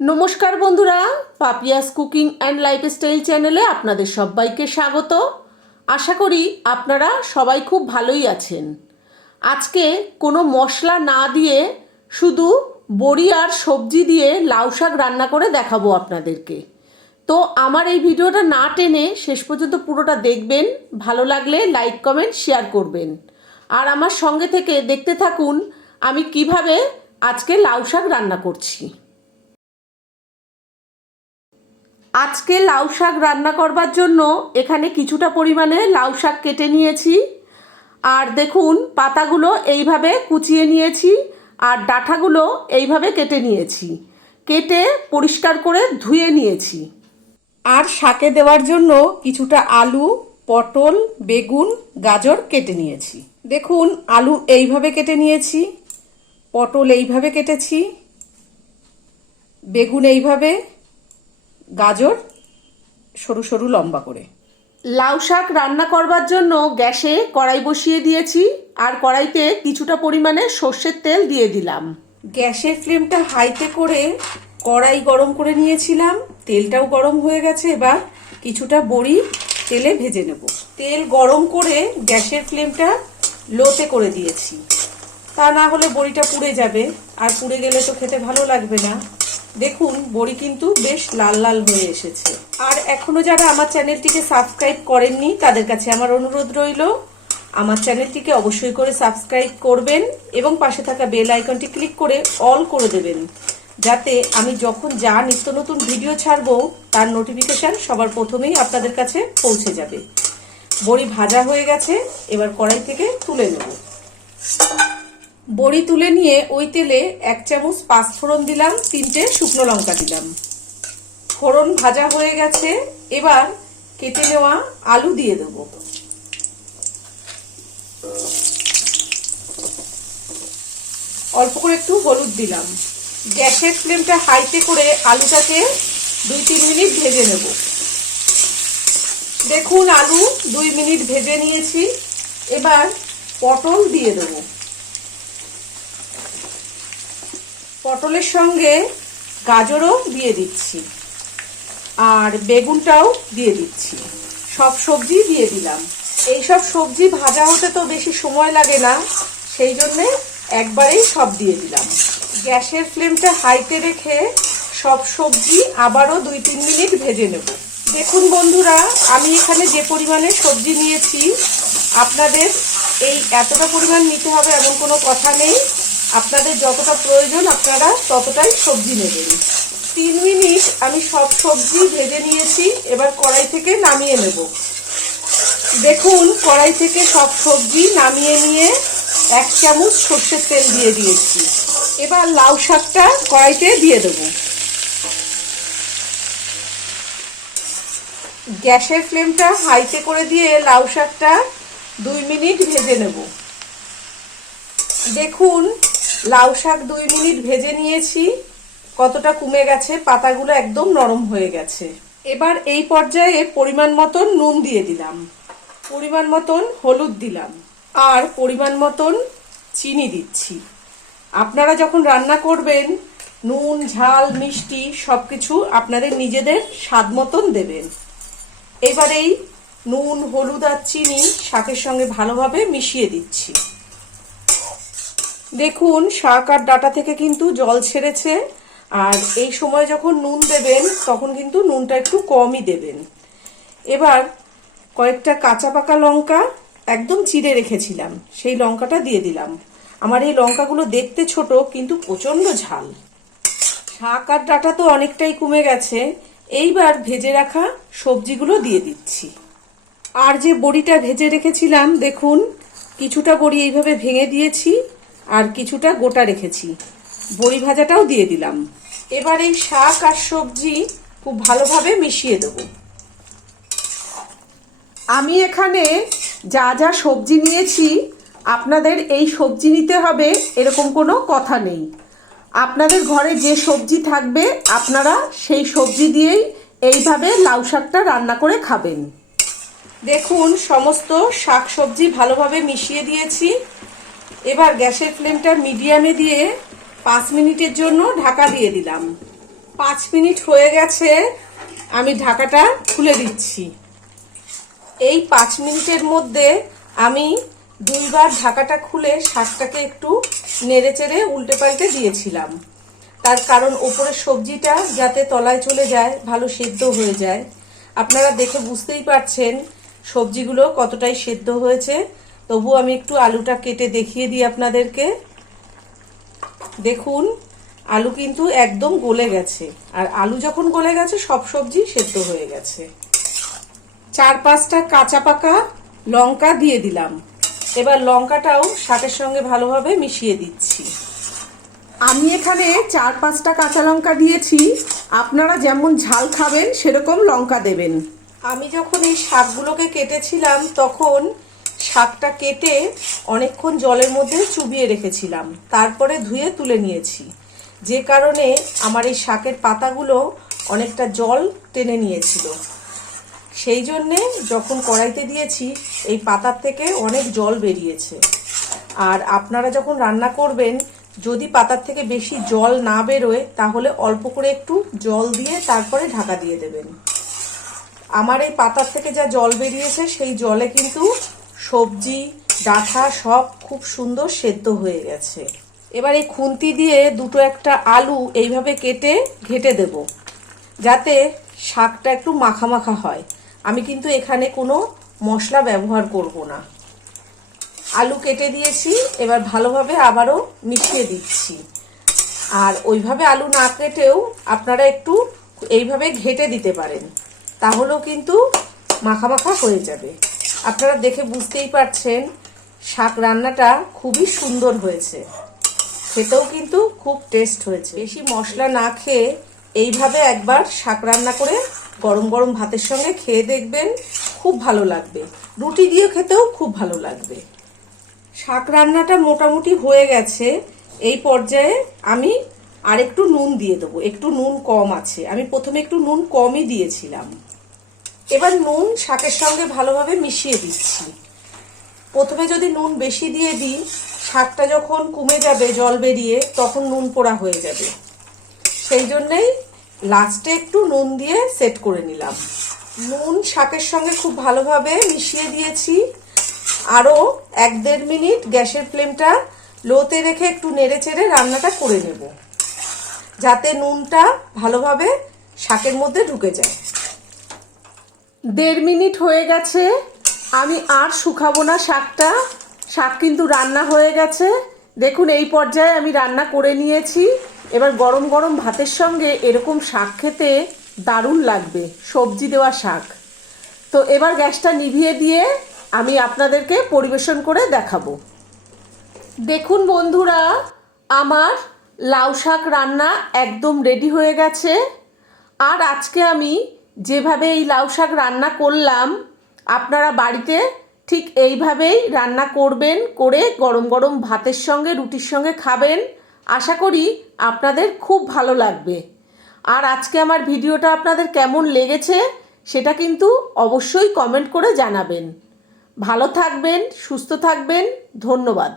নমস্কার বন্ধুরা, Papiya's cooking and lifestyle চ্যানেলে আপনাদের সবাইকে স্বাগত। আশা করি আপনারা সবাই খুব ভালোই আছেন। আজকে কোনো মশলা না দিয়ে শুধু বড়ি আর সবজি দিয়ে লাউ শাক রান্না করে দেখাবো আপনাদেরকে। তো আমার এই ভিডিওটা না টেনে শেষ পর্যন্ত পুরোটা দেখবেন, ভালো লাগলে লাইক, কমেন্ট, শেয়ার করবেন। আর আমার সঙ্গে থেকে দেখতে থাকুন আমি কীভাবে আজকে লাউ শাক রান্না করছি। আজকে লাউ শাক রান্না করবার জন্য এখানে কিছুটা পরিমাণে লাউ শাক কেটে নিয়েছি। আর দেখুন, পাতাগুলো এইভাবে কুচিয়ে নিয়েছি আর ডাঁটাগুলো এইভাবে কেটে নিয়েছি। কেটে পরিষ্কার করে ধুয়ে নিয়েছি। আর শাকে দেওয়ার জন্য কিছুটা আলু, পটল, বেগুন, গাজর কেটে নিয়েছি। দেখুন, আলু এইভাবে কেটে নিয়েছি, পটল এইভাবে কেটেছি, বেগুন এইভাবে গাজর সরু সরু লম্বা করে। লাউ শাক রান্না করবার জন্য গ্যাসে কড়াই বসিয়ে দিয়েছি আর কড়াইতে কিছুটা পরিমাণে সর্ষের তেল দিয়ে দিলাম। গ্যাসের ফ্লেমটা হাইতে করে কড়াই গরম করে নিয়েছিলাম তেলটাও গরম হয়ে গেছে এবার কিছুটা বড়ি তেলে ভেজে নেব। তেল গরম করে গ্যাসের ফ্লেমটা লোতে করে দিয়েছি। তা না হলে বড়িটা পুড়ে যাবে আর পুড়ে গেলে তো খেতে ভালো লাগবে না। দেখুন, বড়ি কিন্তু বেশ লাল লাল হয়ে এসেছে। আর এখনও যারা আমার চ্যানেলটিকে সাবস্ক্রাইব করেননি, তাদের কাছে আমার অনুরোধ রইল, আমার চ্যানেলটিকে অবশ্যই করে সাবস্ক্রাইব করবেন এবং পাশে থাকা বেল আইকনটি ক্লিক করে অল করে দেবেন, যাতে আমি যখন যা নিত্য নতুন ভিডিও ছাড়বো, তার নোটিফিকেশন সবার প্রথমেই আপনাদের কাছে পৌঁছে যাবে। বড়ি ভাজা হয়ে গেছে, এবার কড়াই থেকে তুলে নেব। বড়ি তুলে নিয়ে ওই তেলে এক চামচ পাঁচফোড়ন দিলাম, তিনটে শুকনো লঙ্কা দিলাম। ফোড়ন ভাজা হয়ে গেছে, এবার কেটে নেওয়া আলু দিয়ে দেবো। অল্প করে একটু হলুদ দিলাম। গ্যাসের ফ্লেমটা হাইতে করে আলুটাকে দুই তিন মিনিট ভেজে নেব। দেখুন আলু দুই মিনিট ভেজে নিয়েছি। এবার পটল দিয়ে দেবো। পটলের সঙ্গে গাজরও দিয়ে দিচ্ছি। আর বেগুনটাও দিয়ে দিচ্ছি। সব সবজি দিয়ে দিলাম। এই সব সবজি ভাজা হতে তো বেশি সময় লাগে না, সেই জন্যে একবারেই সব দিয়ে দিলাম। গ্যাসের ফ্লেমটা হাইতে রেখে সব সবজি আবারও দুই তিন মিনিট ভেজে নেব। দেখুন বন্ধুরা, আমি এখানে যে পরিমাণে সবজি নিয়েছি, আপনাদের এই এতটা পরিমাণ নিতে হবে এমন কোনো কথা নেই। আপনাদের যতটা প্রয়োজন আপনারা ততটাই সবজি নেবেন। তিন মিনিট আমি সব সবজি ভেজে নিয়েছি, এবার কড়াই থেকে নামিয়ে নেব। দেখুন, কড়াই থেকে সব সবজি নামিয়ে নিয়ে এক চামচ সর্ষের তেল দিয়ে দিয়েছি। এবার লাউ শাকটা কড়াইতে দিয়ে দেব। গ্যাসের ফ্লেমটা হাইতে করে দিয়ে লাউ শাকটা দুই মিনিট ভেজে নেব। দেখুন লাউ শাক দুই মিনিট ভেজে নিয়েছি। কতটা কমে গেছে? পাতাগুলো একদম নরম হয়ে গেছে। এবার এই পর্যায়ে পরিমাণ মতন নুন দিয়ে দিলাম। পরিমাণ মতন হলুদ দিলাম। আর পরিমাণ মতন চিনি দিচ্ছি। আপনারা যখন রান্না করবেন, নুন, ঝাল, মিষ্টি সব কিছু আপনাদের নিজেদের স্বাদ মতন দেবেন। এবার এই নুন, হলুদ আর চিনি শাকের সঙ্গে ভালোভাবে মিশিয়ে দিচ্ছি। দেখুন, শাক আর ডাটা থেকে কিন্তু জল ছেড়েছে। আর এই সময় যখন নুন দেবেন, তখন কিন্তু নুনটা একটু কমই দেবেন। এবার কয়েকটা কাঁচা পাকা লঙ্কা একদম চিড়ে রেখেছিলাম। সেই লঙ্কাটা দিয়ে দিলাম। আমার এই লঙ্কাগুলো দেখতে ছোট, কিন্তু প্রচণ্ড ঝাল। শাক আর ডাটা তো অনেকটাই কমে গেছে। এইবার ভেজে রাখা সবজিগুলো দিয়ে দিচ্ছি। আর যে বড়িটা ভেজে রেখেছিলাম, দেখুন, কিছুটা বড়ি এইভাবে ভেঙে দিয়েছি। আর কিছুটা গোটা রেখেছি। বড়ি ভাজাটাও দিয়ে দিলাম। এবার এই শাক আর সবজি খুব ভালোভাবে মিশিয়ে দেবো। আমি এখানে যা যা সবজি নিয়েছি, আপনাদের এই সবজি নিতে হবে এরকম কোনো কথা নেই। আপনাদের ঘরে যে সবজি থাকবে, আপনারা সেই সবজি দিয়েই এইভাবে লাউ শাকটা রান্না করে খাবেন। দেখুন, সমস্ত শাক সবজি ভালোভাবে মিশিয়ে দিয়েছি। এবার গ্যাসের ফ্লেমটা মিডিয়ামে দিয়ে পাঁচ মিনিটের জন্য ঢাকা দিয়ে দিলাম। পাঁচ মিনিট হয়ে গেছে, আমি ঢাকাটা খুলে দিচ্ছি। এই পাঁচ মিনিটের মধ্যে আমি দুইবার ঢাকাটা খুলে শাকটাকে একটু নেড়ে চেড়ে উল্টে পাল্টে দিয়েছিলাম। তার কারণ ওপরের সবজিটা যাতে তলায় চলে যায়, ভালো সেদ্ধ হয়ে যায়। আপনারা দেখে বুঝতেই পারছেন সবজিগুলো কতটাই সেদ্ধ হয়েছে। তবু আমি একটু আলুটা কেটে দেখিয়ে দিই আপনাদেরকে। দেখুন, আলু কিন্তু একদম গলে গেছে। আর আলু যখন গলে গেছে, সব সবজি সেদ্ধ হয়ে গেছে। চার পাঁচটা কাঁচা পাকা লঙ্কা দিয়ে দিলাম। এবার লঙ্কাটাও শাকের সঙ্গে ভালোভাবে মিশিয়ে দিচ্ছি। আমি এখানে চার পাঁচটা কাঁচা লঙ্কা দিয়েছি। আপনারা যেমন ঝাল খাবেন, সেরকম লঙ্কা দেবেন। আমি যখন এই শাকগুলোকে কেটেছিলাম, তখন শাকটা কেটে অনেকক্ষণ জলের মধ্যে চুবিয়ে রেখেছিলাম। তারপরে ধুয়ে তুলে নিয়েছি। যে কারণে আমার এই শাকের পাতাগুলো অনেকটা জল টেনে নিয়েছিল। সেই জন্যে যখন কড়াইতে দিয়েছি, এই পাতার থেকে অনেক জল বেরিয়েছে। আর আপনারা যখন রান্না করবেন, যদি পাতার থেকে বেশি জল না বেরোয়, তাহলে অল্প করে একটু জল দিয়ে তারপরে ঢাকা দিয়ে দেবেন। আমার এই পাতার থেকে যা জল বেরিয়েছে, সেই জলে কিন্তু সবজি ডাঁটা সব খুব সুন্দর সেদ্ধ হয়ে গেছে। এবার এই খুন্তি দিয়ে দুটো একটা আলু এইভাবে কেটে ঘেটে দেব, যাতে শাকটা একটু মাখা মাখা হয়। আমি কিন্তু এখানে কোনো মশলা ব্যবহার করব না। আলু কেটে দিয়েছি, এবার ভালোভাবে আবারও মিশিয়ে দিচ্ছি। আর ওইভাবে আলু না কেটেও আপনারা একটু এইভাবে ঘেটে দিতে পারেন, তাহলেও কিন্তু মাখা মাখা হয়ে যাবে। আপনারা দেখে বুঝতেই পারছেন, শাক রান্নাটা খুবই সুন্দর হয়েছে। খেতেও কিন্তু খুব টেস্ট হয়েছে। বেশি মশলা না খেয়ে এইভাবে একবার শাক রান্না করে গরম গরম ভাতের সঙ্গে খেয়ে দেখবেন খুব ভালো লাগবে। রুটি দিয়ে খেতেও খুব ভালো লাগবে। শাক রান্নাটা মোটামুটি হয়ে গেছে। এই পর্যায়ে আমি আর একটু নুন দিয়ে দেবো। একটু নুন কম আছে। আমি প্রথমে একটু নুন কমই দিয়েছিলাম। এবার নুন শাকের সঙ্গে ভালোভাবে মিশিয়ে দিচ্ছি। প্রথমে যদি নুন বেশি দিয়ে দিই, শাকটা যখন কমে যাবে, জল বেরিয়ে, তখন নুন পোড়া হয়ে যাবে। সেই জন্যেই লাস্টে একটু নুন দিয়ে সেট করে নিলাম। নুন শাকের সঙ্গে খুব ভালোভাবে মিশিয়ে দিয়েছি। আরও এক দেড় মিনিট গ্যাসের ফ্লেমটা লোতে রেখে একটু নেড়ে চেড়ে রান্নাটা করে নেব। যাতে নুনটা ভালোভাবে শাকের মধ্যে ঢুকে যায়। দেড় মিনিট হয়ে গেছে, আমি আর শুকাবো না শাকটা। শাক কিন্তু রান্না হয়ে গেছে। দেখুন, এই পর্যায়ে আমি রান্না করে নিয়েছি। এবার গরম গরম ভাতের সঙ্গে এরকম শাক খেতে দারুণ লাগবে, সবজি দেওয়া শাক। তো এবার গ্যাসটা নিভিয়ে দিয়ে আমি আপনাদেরকে পরিবেশন করে দেখাবো। দেখুন বন্ধুরা, আমার লাউ শাক রান্না একদম রেডি হয়ে গেছে। আর আজকে আমি যেভাবে এই লাউ শাক রান্না করলাম, আপনারা বাড়িতে ঠিক এইভাবেই রান্না করবেন, করে গরম গরম ভাতের সঙ্গে, রুটির সঙ্গে খাবেন। আশা করি আপনাদের খুব ভালো লাগবে। আর আজকে আমার ভিডিওটা আপনাদের কেমন লেগেছে, সেটা কিন্তু অবশ্যই কমেন্ট করে জানাবেন। ভালো থাকবেন, সুস্থ থাকবেন, ধন্যবাদ।